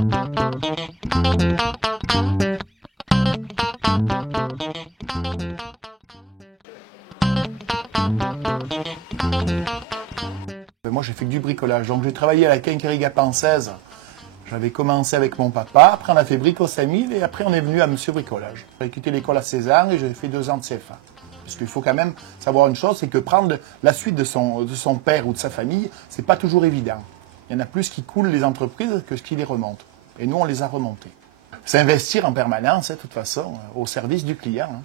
Moi j'ai fait que du bricolage, donc j'ai travaillé à la quincaillerie Gapençaise. J'avais commencé avec mon papa, après on a fait Brico 5000 et après on est venu à Monsieur Bricolage. J'ai quitté l'école à 16 ans et j'ai fait 2 ans de CFA. Parce qu'il faut quand même savoir une chose, c'est que prendre la suite de son père ou de sa famille, c'est pas toujours évident. Il y en a plus qui coulent les entreprises que ce qui les remontent. Et nous on les a remontées. C'est investir en permanence, de toute façon, au service du client.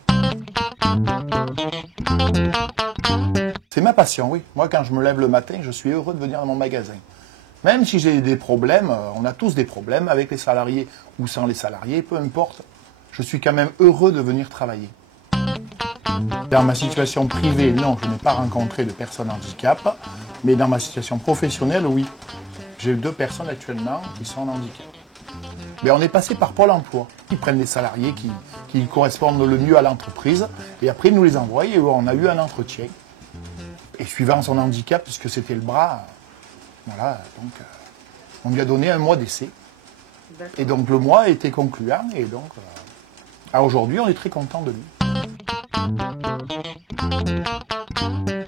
C'est ma passion, oui. Moi, quand je me lève le matin, je suis heureux de venir dans mon magasin. Même si j'ai des problèmes, on a tous des problèmes avec les salariés ou sans les salariés, peu importe. Je suis quand même heureux de venir travailler. Dans ma situation privée, non, je n'ai pas rencontré de personnes handicap. Mais dans ma situation professionnelle, oui. J'ai 2 personnes actuellement qui sont en handicap. Mais on est passé par Pôle emploi. Ils prennent des salariés qui correspondent le mieux à l'entreprise. Et après, ils nous les envoient et on a eu un entretien. Et suivant son handicap, puisque c'était le bras, voilà, donc on lui a donné un mois d'essai. Et donc le mois était concluant. Et donc, aujourd'hui, on est très content de lui.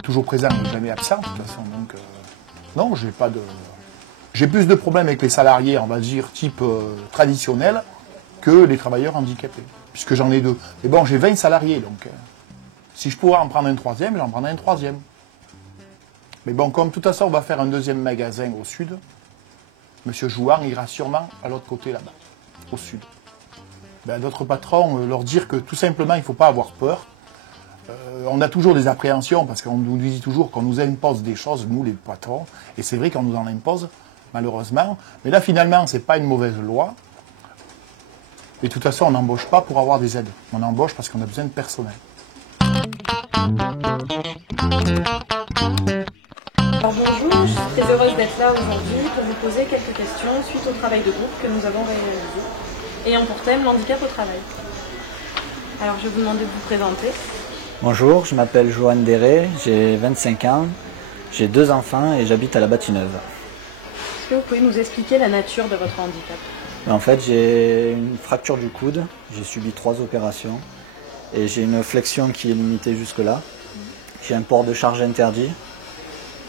Toujours présent, mais jamais absent, de toute façon. Donc, non, j'ai pas de... J'ai plus de problèmes avec les salariés, on va dire, type traditionnel, que les travailleurs handicapés. Puisque j'en ai 2. Mais bon, j'ai 20 salariés, donc si je pourrais en prendre un 3e, j'en prendrais un 3e. Mais bon, comme de toute façon, on va faire un 2e magasin au sud, M. Jouan ira sûrement à l'autre côté là-bas, au sud. Ben, d'autres patrons, leur dire que tout simplement, il ne faut pas avoir peur. On a toujours des appréhensions, parce qu'on nous dit toujours qu'on nous impose des choses, nous les patrons, et c'est vrai qu'on nous en impose, malheureusement. Mais là, finalement, ce n'est pas une mauvaise loi. Et de toute façon, on n'embauche pas pour avoir des aides. On embauche parce qu'on a besoin de personnel. Alors bonjour, je suis très heureuse d'être là aujourd'hui pour vous poser quelques questions suite au travail de groupe que nous avons réalisé, ayant pour thème l'handicap au travail. Alors je vais vous demander de vous présenter. Bonjour, je m'appelle Joanne Déré, j'ai 25 ans, j'ai 2 enfants et j'habite à la Bâtie-Neuve. Est-ce que vous pouvez nous expliquer la nature de votre handicap? En fait, j'ai une fracture du coude, j'ai subi 3 opérations et j'ai une flexion qui est limitée jusque-là. J'ai un port de charge interdit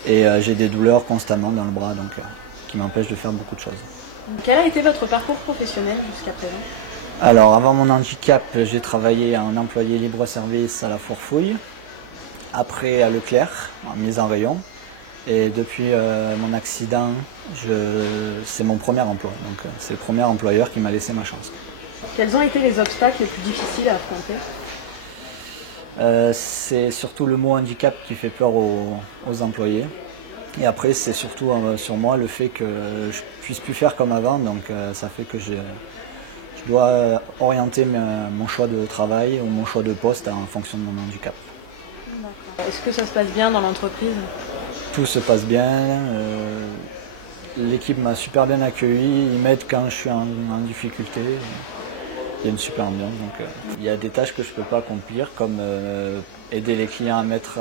et j'ai des douleurs constamment dans le bras donc, qui m'empêchent de faire beaucoup de choses. Quel a été votre parcours professionnel jusqu'à présent? Alors, avant mon handicap, j'ai travaillé en employé libre-service à la Fourfouille, après à Leclerc, en mise en rayon. Et depuis mon accident, c'est mon premier emploi. Donc, c'est le premier employeur qui m'a laissé ma chance. Quels ont été les obstacles les plus difficiles à affronter? C'est surtout le mot handicap qui fait peur aux employés. Et après, c'est surtout sur moi le fait que je ne puisse plus faire comme avant. Donc, ça fait que je dois orienter mon choix de travail ou mon choix de poste en fonction de mon handicap. Est-ce que ça se passe bien dans l'entreprise? Tout se passe bien. L'équipe m'a super bien accueilli. Ils m'aident quand je suis en difficulté. Il y a une super ambiance. Donc, il y a des tâches que je ne peux pas accomplir, comme aider les clients à mettre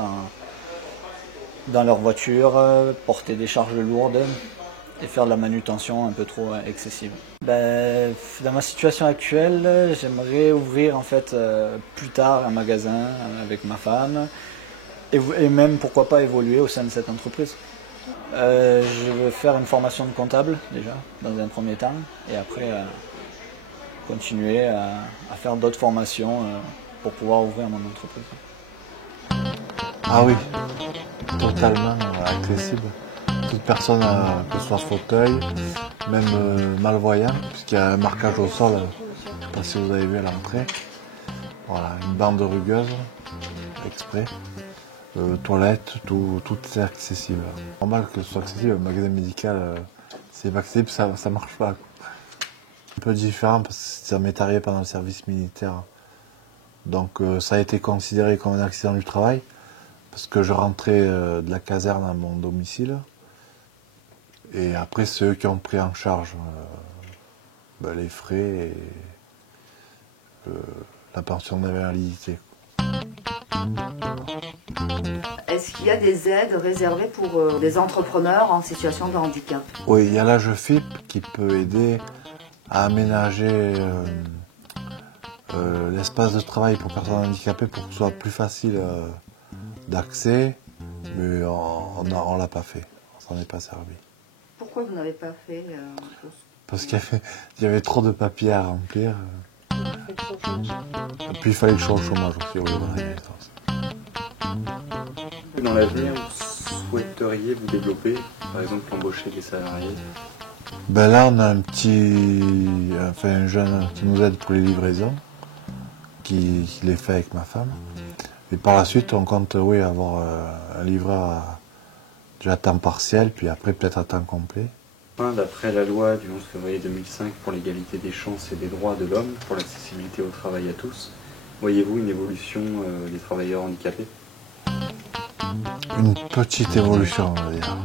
dans leur voiture, porter des charges lourdes et faire de la manutention un peu trop excessive. Dans ma situation actuelle, j'aimerais ouvrir en fait plus tard un magasin avec ma femme et même pourquoi pas évoluer au sein de cette entreprise. Je veux faire une formation de comptable déjà dans un premier temps et après continuer à faire d'autres formations pour pouvoir ouvrir mon entreprise. Ah oui, totalement accessible. Toute personne, que ce soit fauteuil, même malvoyant, puisqu'il y a un marquage au sol, je ne sais pas si vous avez vu à l'entrée. Voilà, une bande rugueuse, exprès. Toilettes, tout est accessible. Normal que ce soit accessible, un magasin médical, c'est pas accessible, ça marche pas. Un peu différent parce que ça m'est arrivé pendant le service militaire. Donc ça a été considéré comme un accident du travail, parce que je rentrais de la caserne à mon domicile. Et après, c'est eux qui ont pris en charge les frais et la pension d'invalidité. Est-ce qu'il y a des aides réservées pour des entrepreneurs en situation de handicap? Oui, il y a l'AGEFIP qui peut aider à aménager l'espace de travail pour personnes handicapées pour que ce soit plus facile d'accès, mais on ne l'a pas fait, on s'en est pas servi. Pourquoi vous n'avez pas fait Parce qu'il y avait trop de papiers à remplir. Et puis il fallait que je sois au chômage aussi. Oui, voilà, il y avait ça aussi. Dans l'avenir, vous souhaiteriez vous développer, par exemple embaucher des salariés? Ben là, on a un jeune qui nous aide pour les livraisons, qui les fait avec ma femme. Et par la suite, on compte avoir un livreur déjà à temps partiel, puis après peut-être à temps complet. D'après la loi du 11 février 2005 pour l'égalité des chances et des droits de l'homme, pour l'accessibilité au travail à tous, voyez-vous une évolution des travailleurs handicapés? Une petite évolution, on va dire.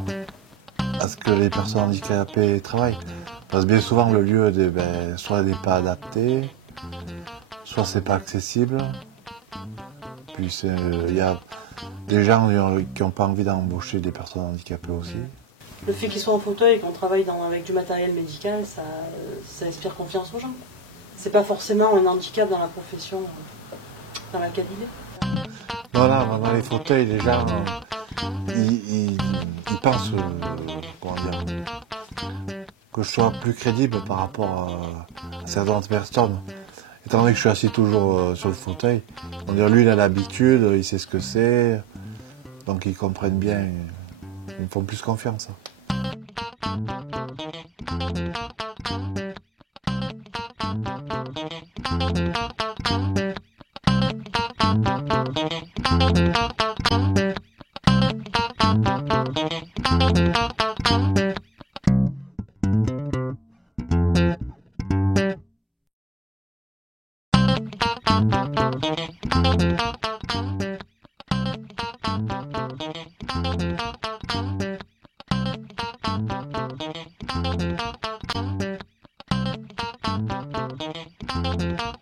À ce que les personnes handicapées travaillent. Parce que bien souvent, le lieu, soit n'est pas adapté, soit c'est pas accessible. Puis il y a des gens qui n'ont pas envie d'embaucher des personnes handicapées aussi. Le fait qu'ils soient en fauteuil et qu'on travaille avec du matériel médical, ça inspire confiance aux gens. C'est pas forcément un handicap dans la profession dans laquelle il est. Non, là, dans les fauteuils, les gens, ils pensent que je sois plus crédible par rapport à certaines personnes. Étant donné que je suis assis toujours sur le fauteuil, on dirait lui, il a l'habitude, il sait ce que c'est, donc ils comprennent bien, ils me font plus confiance. Thank you.